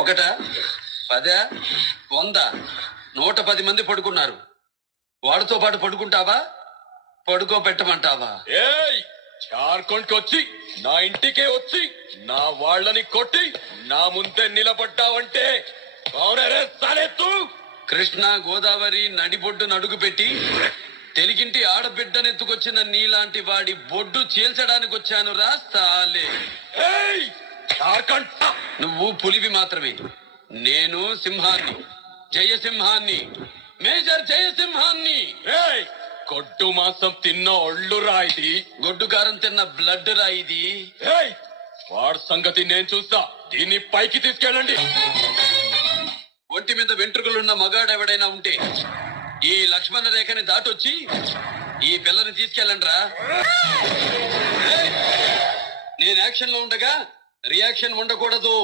ఒకట 10 100 110 మంది పడుకున్నారు. వాడితో పాటు పడుకుంటావా, పడుకోబెట్టమంటావా? జార్ఖండ్కి వచ్చి నా ఇంటికే వచ్చి నా వాళ్ళని కొట్టి నా ముందే నిలబడ్డావంటే కృష్ణా గోదావరి నడిబొడ్డు నడుగు పెట్టి తెలుగింటి ఆడబిడ్డనెత్తుకొచ్చిన నీలాంటి వాడి బొడ్డు చీల్చడానికి వచ్చాను రా సాలే. నువ్వు పులివి మాత్రమే, నేను సింహాన్ని, జయసింహాన్ని, మేజర్ జయసింహాన్ని. గొడ్డు మాంసం తిన్న ఒళ్ళు రాయిది, గొడ్డు కారం తిన్న బ్లడ్ రాయిది. వాడి సంగతి నేను చూస్తా. దీన్ని పైకి తీసుకెళ్ళండి. ఒంటి మీద వెంట్రుకలున్న మగాడెవడైనా ఉంటే ఈ లక్ష్మణ రేఖని దాటొచ్చి ఈ పిల్లని తీసుకెళ్ళండి రా. నేను యాక్షన్ లో ఉండగా రియాక్షన్ ఉండకూడదు.